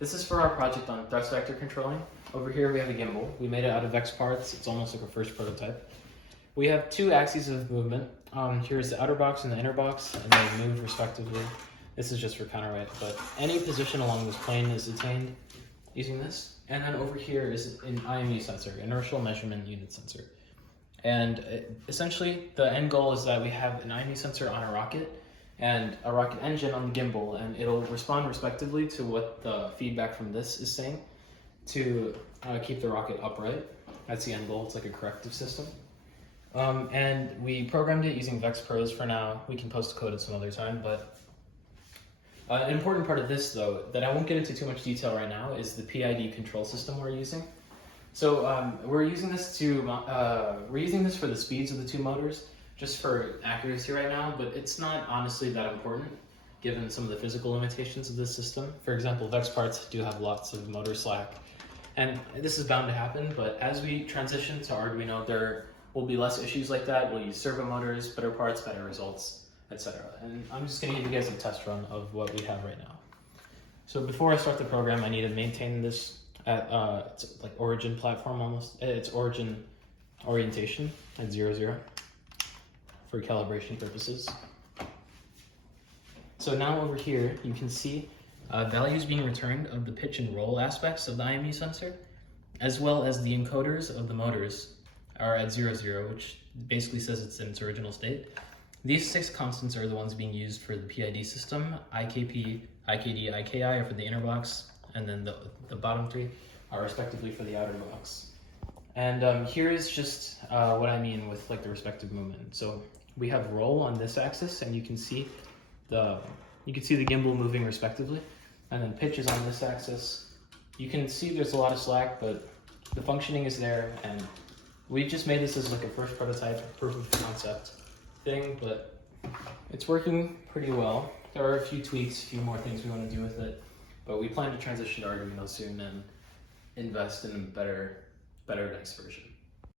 This is for our project on thrust vector controlling. Over here we have a gimbal. We made it out of VEX parts. It's almost like a first prototype. We have two axes of movement. Here's the outer box and the inner box, and they move respectively. This is just for counterweight, but any position along this plane is attained using this. And then over here is an IMU sensor, inertial measurement unit sensor. And essentially the end goal is that we have an IMU sensor on a rocket and a rocket engine on the gimbal, and it'll respond respectively to what the feedback from this is saying to keep the rocket upright. That's the end goal. It's like a corrective system. And we programmed it using VEX Pros for now. We can post code at some other time, but an important part of this, though, that I won't get into too much detail right now, is the PID control system we're using. So we're using this for the speeds of the two motors, just for accuracy right now, but it's not honestly that important given some of the physical limitations of this system. For example, VEX parts do have lots of motor slack, and this is bound to happen, but as we transition to Arduino, there will be less issues like that. We'll use servo motors, better parts, better results, etc. And I'm just going to give you guys a test run of what we have right now. So before I start the program, I need to maintain this at it's like origin platform almost. It's origin orientation at 0, 0 for calibration purposes. So now over here, you can see values being returned of the pitch and roll aspects of the IMU sensor, as well as the encoders of the motors are at 0, 0, which basically says it's in its original state. These 6 constants are the ones being used for the PID system. IKP, IKD, IKI are for the inner box, and then the bottom 3 are respectively for the outer box. And here is just what I mean with like the respective movement. So we have roll on this axis, and you can see the gimbal moving respectively, and then pitch is on this axis. You can see there's a lot of slack, but the functioning is there, and we just made this as like a first prototype, proof of concept thing, but it's working pretty well. There are a few tweaks, a few more things we want to do with it, but we plan to transition to Arduino soon and invest in a better next version.